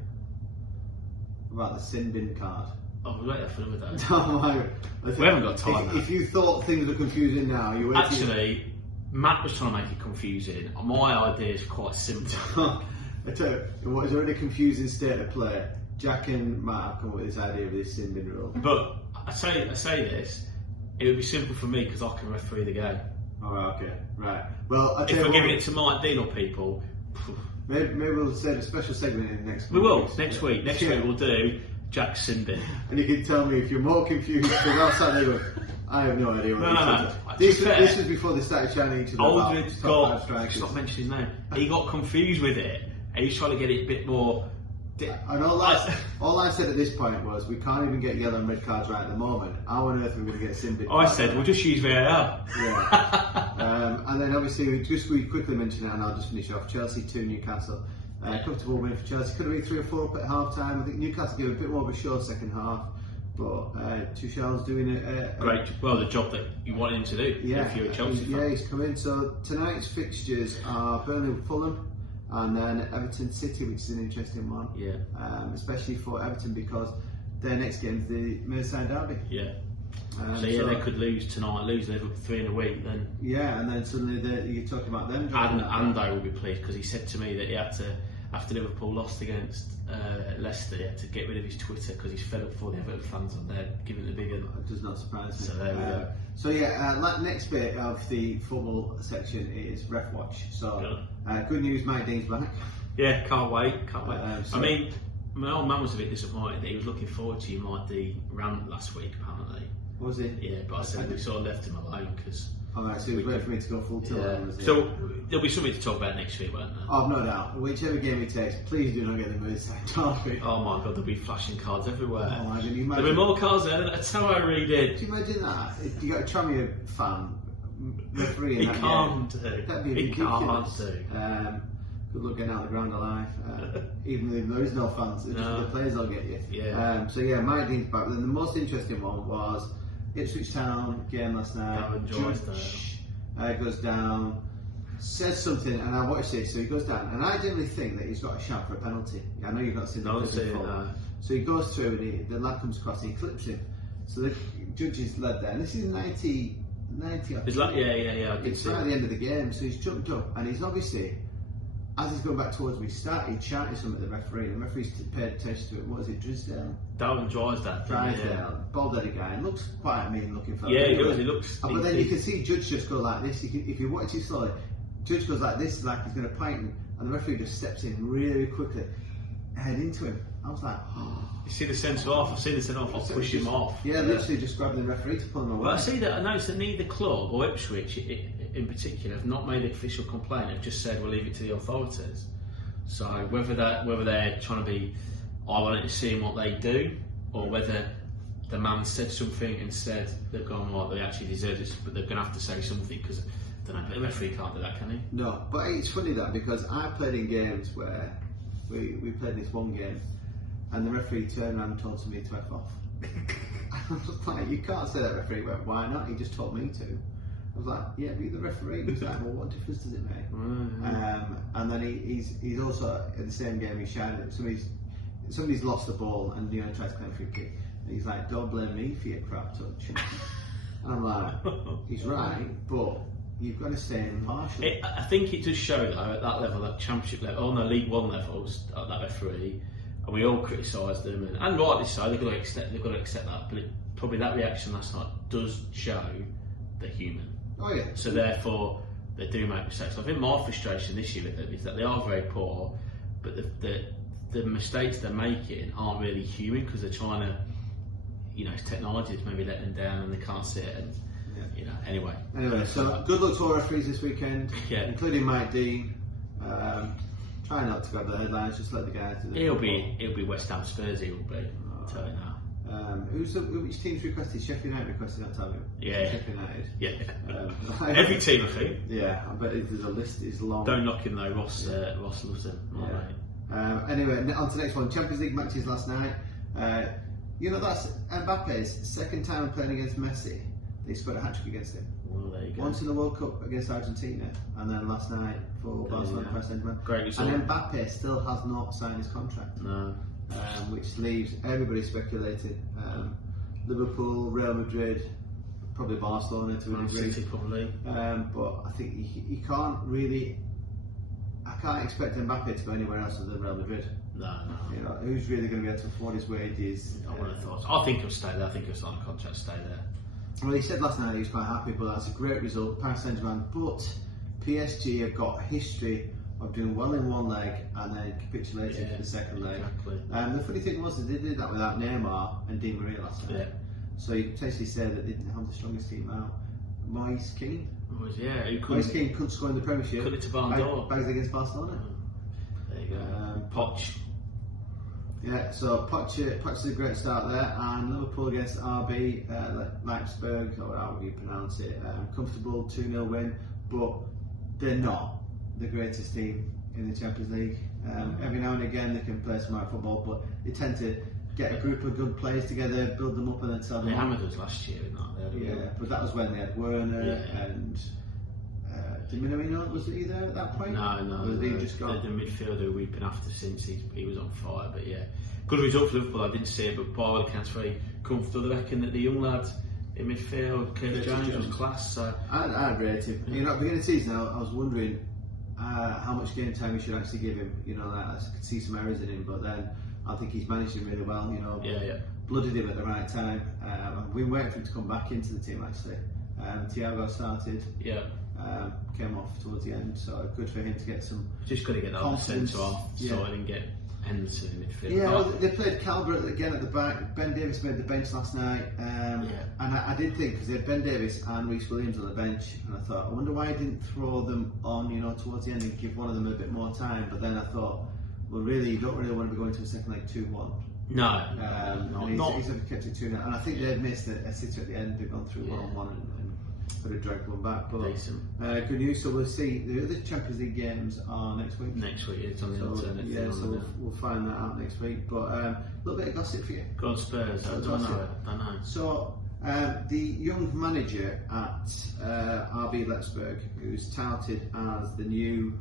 About the sin bin card. Oh, we'll wait there for another day. Don't worry. We haven't got time. If you thought things were confusing now, you wait. Actually, Matt was trying to make it confusing. My idea is quite simple. I tell you, what is already a confusing state of play. Jack and Matt have come up with this idea of this sin bin rule. But I say this, it would be simple for me because I can referee the game. Oh, okay, right. Well, if we're giving it to Mike Dean or people, maybe we'll set a special segment in next week. We will next week. Next week we'll do Jack's sin bin. And you can tell me if you're more confused. Because I sat there going, I have no idea what no. This was before they started chatting each other about top 5 strikers. Stop mentioning his name. He got confused with it. And he's trying to get it a bit more. And all I said at this point was, we can't even get yellow and red cards right at the moment. How on earth are we going to get sin bin? I said, we'll just use VAR. Yeah. And then obviously, we quickly mention it, and I'll just finish off. Chelsea 2, Newcastle. Comfortable win for Chelsea. Could have been 3 or 4 up at half time. I think Newcastle gave a bit more of a show second half. But Tuchel's doing the job that you want him to do. If you're a Chelsea fan. Yeah, he's come in. So tonight's fixtures are Burnley, Fulham, and then Everton City, which is an interesting one. Yeah. Especially for Everton because their next game is the Merseyside derby. Yeah. So they could lose tonight, lose Liverpool 3 in a week. Then. Yeah, and then suddenly you're talking about them. And I will be pleased because he said to me that he had to, after Liverpool lost against Leicester, he had to get rid of his Twitter because he's fed up for the Everton fans on there giving the bigger. It does not surprise me. So there we go. So next bit of the football section is Ref Watch. So good news, Mike Dean's back. Yeah, can't wait. I mean, my old man was a bit disappointed that he was looking forward to Mike Dean rant last week apparently. Was he? Yeah, but I said we sort of left him alone because. Alright, so he was waiting for me to go full tilt. Yeah. So there'll be something to talk about next week, won't there? Oh, no doubt. Whichever game he takes, please do not get the Merseyside derby. Oh my god, there'll be flashing cards everywhere. Oh, I mean, there'll be more cards there. That's how I read it. Do you imagine that? If you got a Tranmere fan refereeing that game, that'd be ridiculous. Good luck getting out of the ground alive. Even if there is no fans, the players will get you. Yeah. Mike Dean's back. But then the most interesting one was Ipswich Town game last night. Darren Drysdale goes down, says something, and I watched it. So he goes down, and I generally think that he's got a shout for a penalty. I know you've not seen the clip before. So he goes through, and the lad comes across, and he clips him. So the judge is led there, and this is 90. It's like It's right at the end of the game, so he's jumped up, and he's obviously. As he's going back towards me, he shouted something at the referee. The referee's paid attention to it. What is it, Drysdale? Darren Drysdale, bald-headed guy. Looks quite mean-looking fella. Yeah, he does. He looks. But then you can see Judge just go like this. If you watch it slowly, Judge goes like this, like he's going to pint him, and the referee just steps in really quickly, head into him. I was like, oh. You see the centre off? I've seen the centre off. I'll push him off. Yeah, literally just grabbing the referee to pull him away. Well, I noticed that neither club or Ipswich in particular have not made an official complaint. They've just said we'll leave it to the authorities. So whether they're trying to be, I wanted to see what they do, or whether the man said something and said they've gone right, they actually deserve this, but they're going to have to say something because I don't know, the referee can't do that, can he? No, but it's funny that because I played in games where we played this one game and the referee turned around and told me to F off. I was like, you can't say that, referee. Went, why not? He just told me to. I was like, yeah, but you're the referee. He's like, well, what difference does it make? And then he's also in the same game he shined it. Somebody's lost the ball and tries to play a free kick. And he's like, don't blame me for your crap touch. And I'm like, he's right, but you've got to stay impartial. I think it does show though at that level, that Championship level, on the League One levels, at that referee, and we all criticise them, and rightly so. They've got to accept that. But probably that reaction last night does show they're human. Oh yeah. So therefore, they do make mistakes. I think my frustration this year with them is that they are very poor, but the mistakes they're making aren't really human because they're trying to, technology is maybe letting them down and they can't see it. And anyway. So good luck to all referees this weekend, including Mike Dean. Try not to grab the headlines, just let the guys do the It'll be West Ham Spurs, he will be. I'll tell you now. Which team's requested? Sheffield United requested that time. Yeah. Sheffield United. Yeah. Every team, I think. Yeah, I bet there's a list is long. Don't knock him though, Ross loves him. Anyway, on to the next one. Champions League matches last night. That's Mbappe's second time playing against Messi. They scored a hat-trick against him. Well, there you go. Once in the World Cup against Argentina, and then last night for Barcelona Paris Saint-Germain. Great result. And Mbappe still has not signed his contract. No. Which leaves everybody speculating. Liverpool, Real Madrid, probably Barcelona to a degree. City probably. But I think he can't really. I can't expect Mbappe to go anywhere else other than Real Madrid. No. Who's really going to be able to afford his wages? I would have thought. I think he'll stay there. I think he'll sign a contract to stay there. Well, he said last night he was quite happy, but that's a great result. Paris Saint-Germain, but PSG have got a history of doing well in one leg and then capitulating for the second leg. Exactly. The funny thing was they did that without Neymar and Di Maria last night. Yeah. So you could potentially say that they didn't have the strongest team out. Moise Kean. Moise Kean couldn't score in the Premiership. Couldn't to Ballon d'Or. Bags against Barcelona. There you go. Poch. Yeah, so Poch is a great start there, and Liverpool against RB Leipzig, or however you pronounce it, comfortable 2-0 win, but they're not the greatest team in the Champions League. Every now and again they can play smart football, but they tend to get a group of good players together, build them up, and then sell them. They hammered us last year, didn't but that was when they had Werner and. Minamino, was he there at that point? No. He just got the midfielder we've been after since he was on fire. But yeah, good result for Liverpool. I didn't see it, but by all accounts, very comfortable. I reckon that the young lad in midfield, Curtis Jones, was class. So I'd rate him. At the beginning of the season, I was wondering how much game time we should actually give him. I could see some errors in him, but then I think he's managed him really well. Blooded him at the right time. We were waiting for him to come back into the team actually. Thiago started. Yeah. Came off towards the end, so good for him to get some. Just got to get that centre off, sorted and get Henderson in midfield. Yeah, they played Calvert again at the back. Ben Davies made the bench last night, and I did think because they had Ben Davies and Reece Williams on the bench, and I thought, I wonder why he didn't throw them on, towards the end and give one of them a bit more time. But then I thought, well, really, you don't really want to be going to a second leg 2-1. No, he's kept it 2-0, and I think they've missed a sitter at the end. They've gone through 1-1 and could have dragged one back, but good news. So we'll see. The other Champions League games are next week. It's on the alternate. Yeah, so we'll find that out next week. But a little bit of gossip for you. Go on Spurs. I don't know. So the young manager at RB Leipzig, who's touted as the new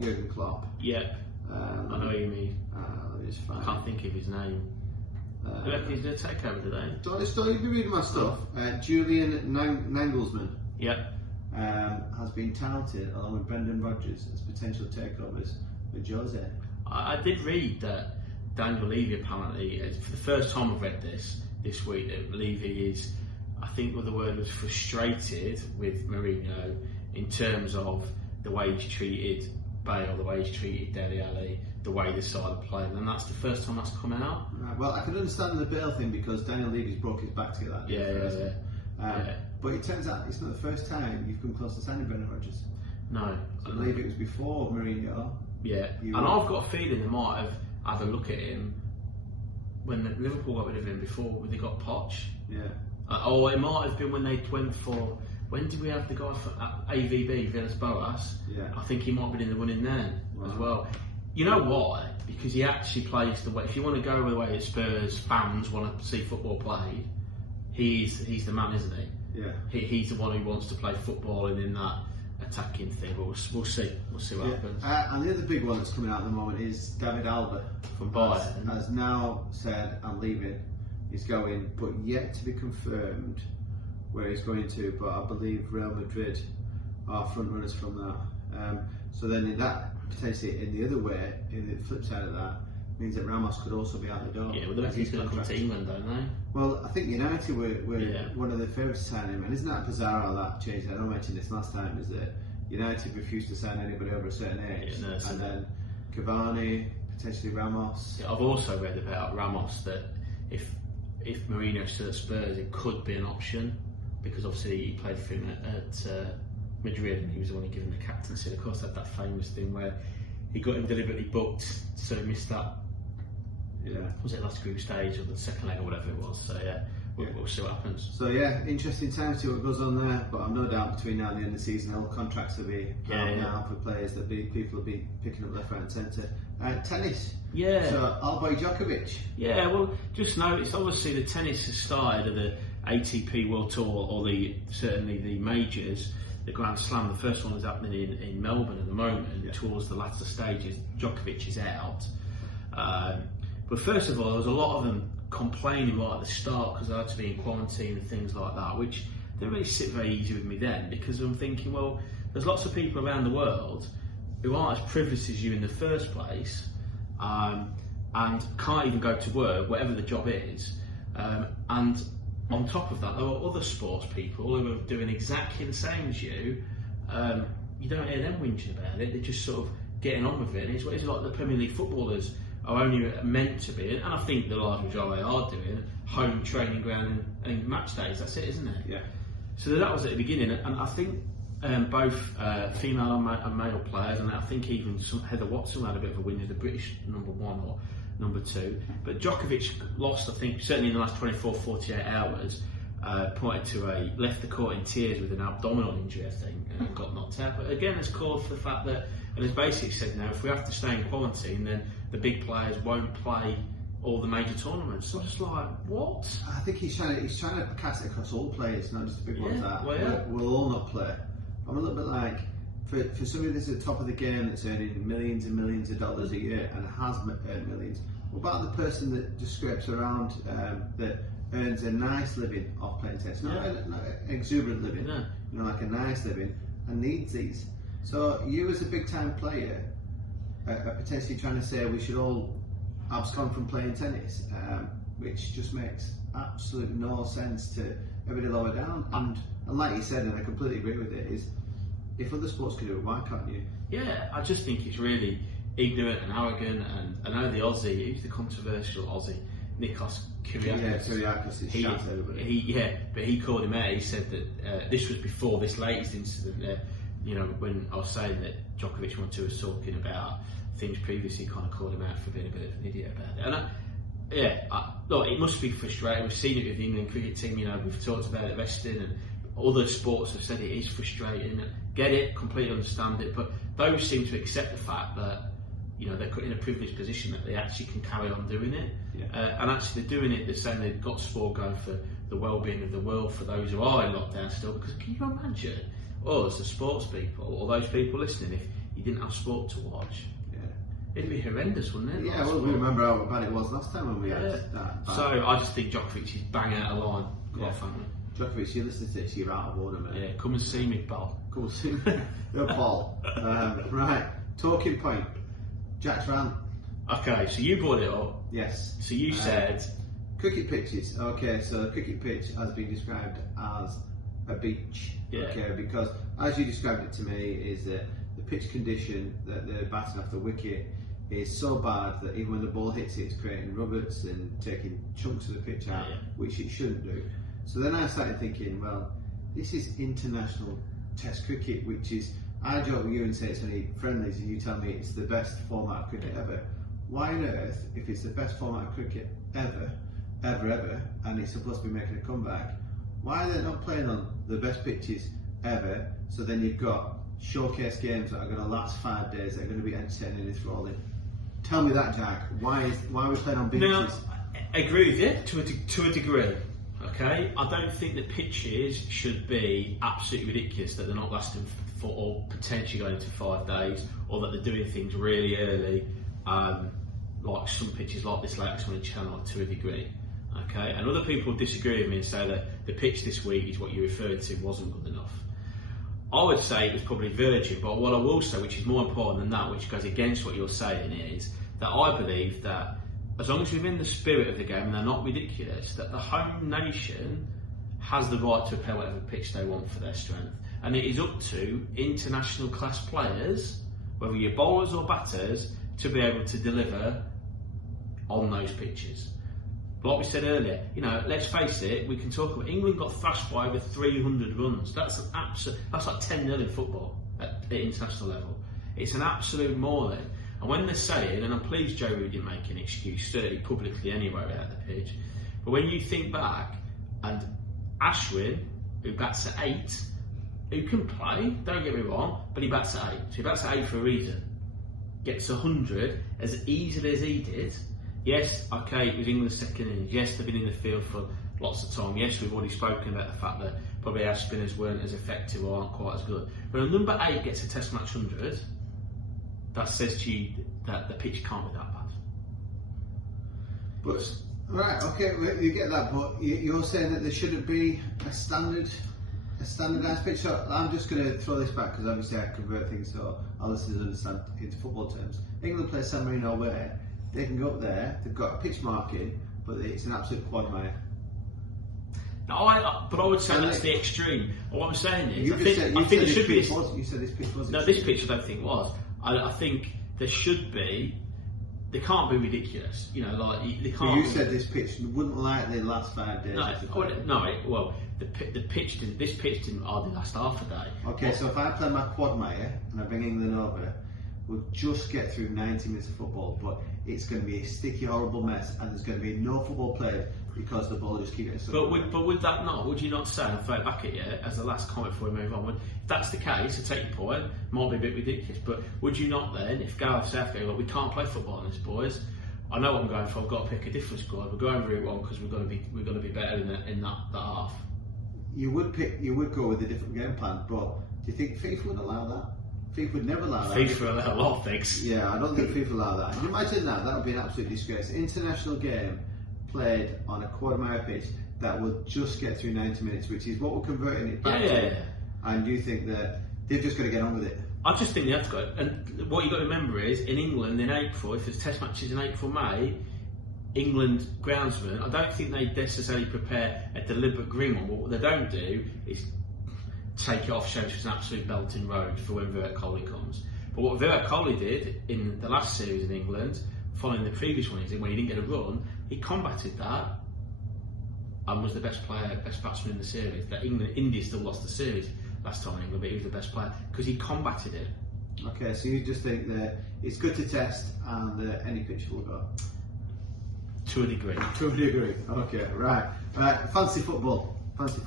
Jurgen Klopp. Yeah. I know what you mean. I can't think of his name. Do you reckon he's going to take over today? Don't you read my stuff? Julian Nagelsmann has been touted, along with Brendan Rodgers, as potential takeovers with Jose. I did read that Daniel Levy apparently, for the first time I've read this week, that Levy is, I think the word was frustrated with Mourinho in terms of the way he's treated Bale, the way he's treated Dele Alli, the way the side are playing, and that's the first time that's come out. Right, well, I can understand the Bale thing because Daniel Levy's broke his back to that. But it turns out it's not the first time you've come close to signing Brendan Rodgers. No. So I believe it was before Mourinho. Yeah, and I've got a feeling they might have had a look at him when Liverpool got rid of him before when they got Poch. Yeah. Or it might have been when they went for. When did we have the guy for AVB, Villas-Boas? Yeah. I think he might have been in the running then as well. You know why? Because he actually plays the way. If you want to go the way that Spurs fans want to see football played, he's the man, isn't he? Yeah. He's the one who wants to play football and in that attacking thing. But we'll see. We'll see what happens. And the other big one that's coming out at the moment is David Alba from Bayern has now said, "I'm leaving." is going, but yet to be confirmed where he's going to. But I believe Real Madrid are front runners from that. So then in that, potentially in the other way, in the flip side of that, means that Ramos could also be out the door. Yeah, well, they're going to come to England, don't they? Well, I think United were one of the favourites to sign him, and isn't that bizarre how that changed? I know I mentioned this last time, is that United refused to sign anybody over a certain age, and then Cavani, potentially Ramos. Yeah, I've also read about Ramos that if Mourinho's still at Spurs, it could be an option, because obviously he played for him at Madrid and he was the one who gave him the captaincy. Of course, had that famous thing where he got him deliberately booked, so he missed that. Yeah. Was it last group stage or the second leg or whatever it was? So yeah, we'll see what happens. So yeah, interesting time to see what goes on there. But I've no doubt between now and the end of the season, all contracts will be out now for players that people will be picking up left, right, and centre. Tennis. Yeah. So our boy Djokovic. Yeah. Well, just notice obviously the tennis has started at the ATP World Tour or certainly the majors. The Grand Slam, the first one is happening in Melbourne at the moment. Towards the latter stages, Djokovic is out. But first of all, there was a lot of them complaining right at the start because they had to be in quarantine and things like that, which didn't really sit very easy with me then, because I'm thinking, well, there's lots of people around the world who aren't as privileged as you in the first place, and can't even go to work, whatever the job is, and on top of that, there are other sports people who are doing exactly the same as you. You don't hear them whinging about it. They're just sort of getting on with it. And it's like the Premier League footballers are only meant to be, and I think the large majority are doing, home training ground and match days. That's it, isn't it? Yeah. So that was at the beginning, and I think both female and male players, and I think even Heather Watson had a bit of a win as the British number one or number two. But Djokovic lost, I think, certainly in the last 24, 48 hours, pointed to left the court in tears with an abdominal injury, I think, and got knocked out. But again, it's called for the fact that, and it's basically said now, if we have to stay in quarantine, then the big players won't play all the major tournaments. So I'm just like, what? I think he's trying to cast it across all players, not just the big ones. We'll all not play. I'm a little bit like, for somebody that's at the top of the game that's earning millions and millions of dollars a year and has earned millions, what about the person that just scrapes around that earns a nice living off playing tennis, not an exuberant living, like a nice living, and needs these? So you as a big time player are potentially trying to say we should all abscond from playing tennis, which just makes absolute no sense to everybody lower down. And like you said, and I completely agree with it, is if other sports can do it, why can't you? Yeah, I just think it's really ignorant and arrogant. And I know the Aussie, who's the controversial Aussie, Nikos Kyrgiakis. Yeah, Kyrgiakis is shot everybody. But he called him out. He said that this was before this latest incident. When I was saying that Djokovic was talking about things previously, kind of called him out for being a bit of an idiot about it. And look, it must be frustrating. We've seen it with the England cricket team. We've talked about it resting, and other sports have said it is frustrating. Get it, completely understand it, but those seem to accept the fact that they're in a privileged position that they actually can carry on doing it. And actually they're doing it. They're saying they've got sport going for the well-being of the world for those who are in lockdown still. Because can you imagine us as sports people, or those people listening, if you didn't have sport to watch? It'd be horrendous, wouldn't it? Yeah, well, we remember how bad it was last time when we had that. So I just think Djokovic is bang out of line, quite frankly. Djokovic, you listen to this, you're out of order, man. Yeah, come and see me, Paul. Come and see me. You're Paul. Right, talking point. Jack's rant. Okay, so you brought it up. Yes. So you said... cricket pitches. Okay, so the cricket pitch has been described as a beach. Yeah. Okay, because as you described it to me, is that the pitch condition that they're batting off the wicket is so bad that even when the ball hits it, it's creating rubbers and taking chunks of the pitch out, which it shouldn't do. So then I started thinking, well, this is international test cricket, which is, I joke with you and say it's only friendlies, and you tell me it's the best format of cricket ever. Why on earth, if it's the best format of cricket ever, and it's supposed to be making a comeback, why are they not playing on the best pitches ever? So then you've got showcase games that are going to last 5 days, that are going to be entertaining and enthralling. Tell me that, Jack. Why are we playing on beaches? Now, I agree with you to a degree. Okay, I don't think the pitches should be absolutely ridiculous that they're not lasting for or potentially going into 5 days, or that they're doing things really early, like some pitches like this latest one in Chennai, to a degree. Okay, and other people disagree with me and say that the pitch this week is what you referred to wasn't good enough. I would say it was probably virgin, but what I will say, which is more important than that, which goes against what you're saying, is that I believe that as long as we're in the spirit of the game and they're not ridiculous, that the home nation has the right to prepare whatever pitch they want for their strength. And it is up to international class players, whether you're bowlers or batters, to be able to deliver on those pitches. Like we said earlier, let's face it, we can talk about England got thrashed by over 300 runs. That's like 10-0 in football at international level. It's an absolute mauling. And when they're saying, and I'm pleased Joe Root didn't make an excuse, certainly publicly anywhere at the pitch, but when you think back, and Ashwin, who bats at 8, who can play, don't get me wrong, but he bats at 8. So he bats at 8 for a reason. Gets 100 as easily as he did. Yes, okay, it was England's second innings. Yes, they've been in the field for lots of time. Yes, we've already spoken about the fact that probably our spinners weren't as effective or aren't quite as good. But when number 8 gets a Test match 100, that says to you that the pitch can't be that bad. But right, okay, you get that, but you're saying that there shouldn't be a standardised pitch. So I'm just going to throw this back because obviously I convert things so our listeners understand into football terms. England play San Marino away. They can go up there. They've got a pitch marking, but it's an absolute quagmire. No, but I would say that's the extreme. What I'm saying is, You said this pitch was. No, this pitch I don't think was. I think there should be. They can't be ridiculous. They can't. You said this pitch wouldn't likely last 5 days. The pitch didn't. This pitch didn't hardly last half a day. Okay, so if I play my quagmire and I bring England over, we'll just get through 90 minutes of football, but it's going to be a sticky, horrible mess, and there's going to be no football played because the ball just keep getting stuck. But would that not? Would you not say, and throw it back at you as the last comment before we move on? If that's the case, I take your point. Might be a bit ridiculous, but would you not then, if Gareth Southgate, we can't play football on this, boys. I know what I'm going for. I've got to pick a different squad. We're going Route 1 because we're going to be better in that half. You would go with a different game plan, but do you think FIFA would allow that? FIFA would never allow that. FIFA allow a lot of things. Yeah, I don't think FIFA allow that. Can you imagine that? That would be an absolute disgrace. International game played on a quagmire pitch that will just get through 90 minutes, which is what we're converting it back to. Yeah. And you think that they've just got to get on with it? I just think they have to go. And what you've got to remember is, in England in April, if there's Test matches in April, May, England groundsmen, I don't think they necessarily prepare a deliberate green one. But what they don't do is take it off, show it's an absolute belting road for when Virat Kohli comes. But what Virat Kohli did in the last series in England, following the previous one, when he didn't get a run, he combated that and was the best batsman in the series. That India still lost the series last time in England, but he was the best player because he combated it. Okay, so you just think that it's good to test and any pitch will go? To a degree. To a degree. Okay, right. Fancy football.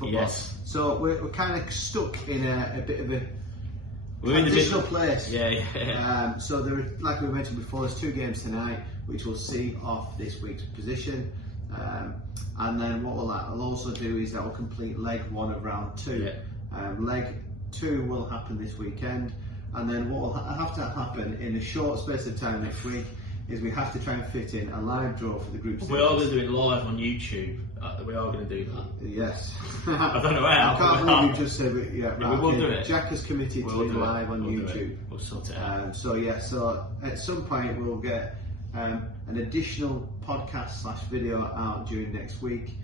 Yes. So we're kind of stuck in a bit of a transitional place. Yeah. So there, like we mentioned before, there's 2 games tonight, which will see off this week's position. And then what will also do is that will complete leg 1 of round 2. Yeah. Leg 2 will happen this weekend, and then what will have to happen in a short space of time next week is we have to try and fit in a live draw for the group stage. We are going to do it live on YouTube. We are going to do that. Yes. I don't know how. I can't believe you just said it. Yeah, right, we will do it. Jack has committed to it live on YouTube. We'll sort it out. So at some point we'll get an additional podcast / video out during next week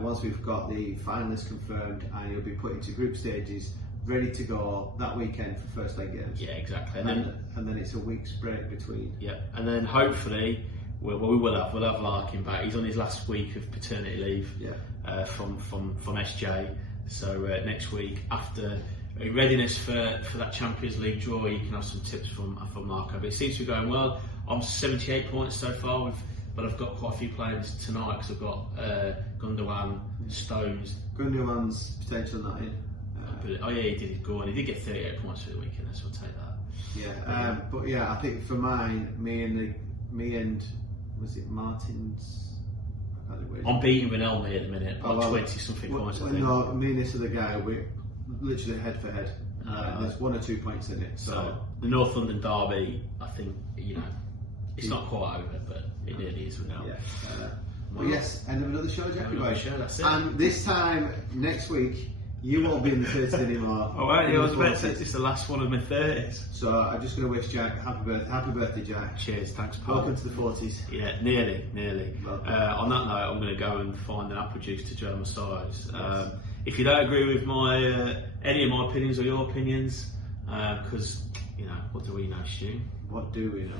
once we've got the finalists confirmed, and you'll be put into group stages ready to go that weekend for first leg games. Yeah, exactly. And then it's a week's break between. Yeah, and then hopefully we'll have Larkin back. He's on his last week of paternity leave. Yeah. From SJ. So next week, after readiness for that Champions League draw, you can have some tips from Marco. But it seems to be going well. I'm 78 points so far, but I've got quite a few players tonight because I've got Gundogan, Stones. Gundogan's potential not in. Oh yeah, he did go on. He did get 38 points for the weekend, so I'll take that. Yeah, but yeah, I think for mine, me and was it Martin's? I'm beating Rinaldi at the minute, by 20 something points. No, me and this other guy, we're literally head for head. There's 1 or 2 points in it. So the North London derby, I think it's not quite over, but it nearly is now. Yeah. Well, yes, end of another show, Jackie boy. That's it. And this time next week, you won't be in the 30s anymore. All right, I was about to say it's the last one of my 30s. So I'm just going to wish Jack happy birthday, Jack. Cheers, thanks, Paul. Welcome to the 40s. Yeah, nearly. On that note, I'm going to go and find an apple juice to gel my sides. Yes. If you don't agree with my any of my opinions or your opinions, because what do we know, Stu? What do we know?